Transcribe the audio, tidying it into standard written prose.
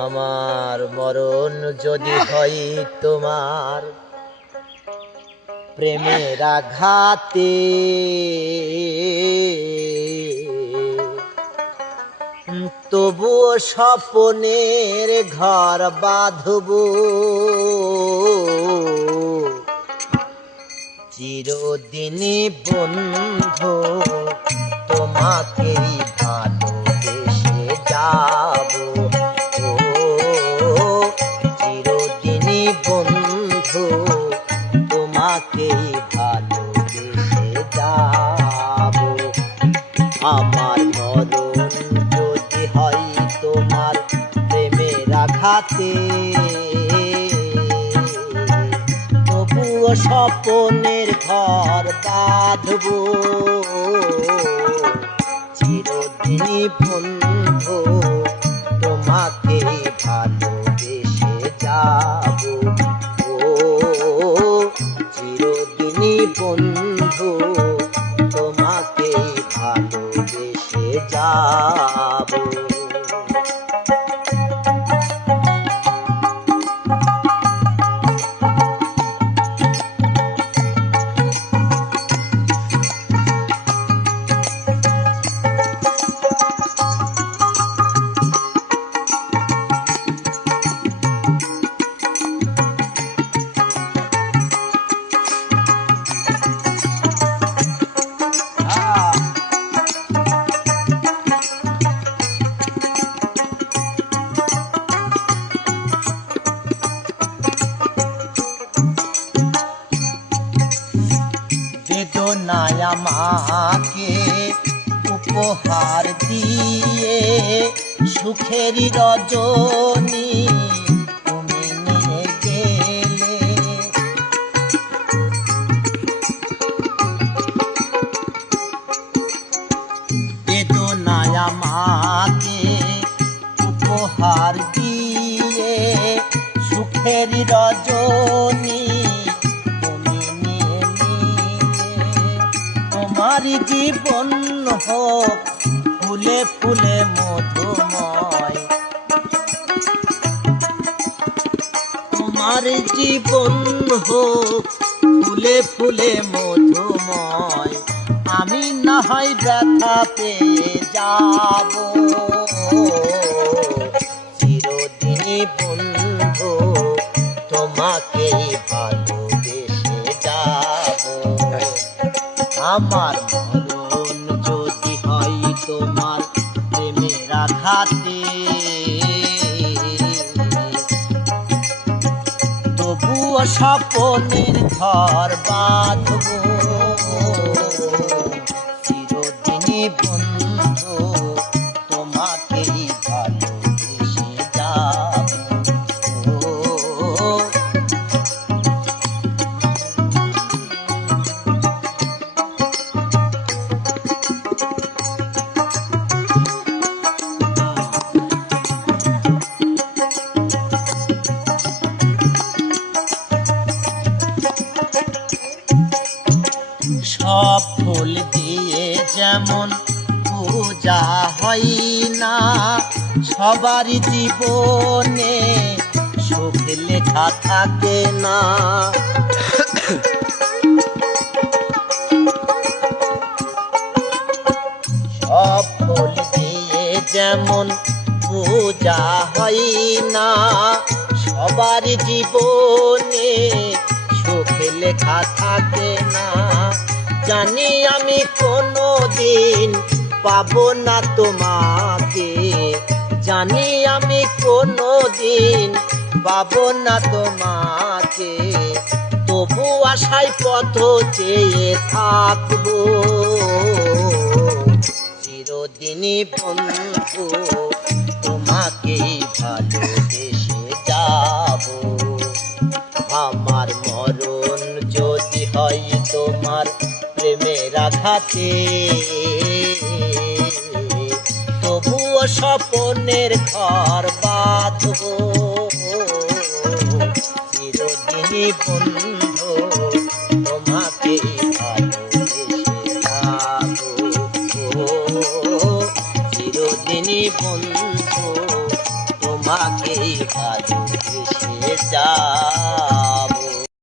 আমার মরণ যদি হয় তোমার প্রেমের আঘাতে, তবুও স্বপ্নের ঘর বাঁধব চিরদিনই বন্ধু, তোমাকেই ভালোবেসে যাব। ও চিরদিনই বন্ধু, তোমাকেই ভালোবেসে যাব। আমার মরণ যদি হয় তোমার প্রেমের আঘাতে, তবুও স্বপ্নের ঘর বাঁধব চিরদিনই বন্ধু, তোমাকেই ভালোবেসে যাব। ও চিরদিনই বন্ধু, তোমাকেই ভালোবেসে যাব। বেদনায় আমাকে উপহার দিয়ে সুখেরই রজনী তুমি নিয়ে গেলে। বেদনায় আমাকে উপহার দিয়ে সুখেরই রজনী তোমার জীবন হোক ফুলে ফুলে মধুময়, তোমার জীবন হোক ফুলে ফুলে মধুময়, আমি না হয় ব্যথা পেয়ে যাব চিরদিনই বন্ধু, তোমাকেই ভালোবেসে যাব। আমার মরণ যদি হয় তোমার প্রেমের আঘাতে, তবুও স্বপ্নের ঘর বাঁধব চিরদিনই বন্ধু, তোমাকেই ভালোবেসে যাব। সব ফুল দিয়ে যেমন পূজা হয় না, সবারই জীবনে সুখ লেখা থাকে না। সব ফুল দিয়ে যেমন পূজা হয় না, সবারই জীবনে সুখ লেখা থাকে না। জানি আমি কোনো দিন পাবো না তোমাকে, জানি আমি কোনো দিন পাবো না তোমাকে, তবু আশায় পথ চেয়ে থাকবো চিরদিনই বন্ধু, তোমাকেই ভালোবেসে যাব। আমার মরণ যদি হয় তোমার প্রেমের আঘাতে, তবুও স্বপ্নের ঘর বাঁধব চিরদিনই বন্ধু, তোমাকেই ভালোবেসে যাব। চিরদিনই বন্ধু, তোমাকে তোমাকেই ভালো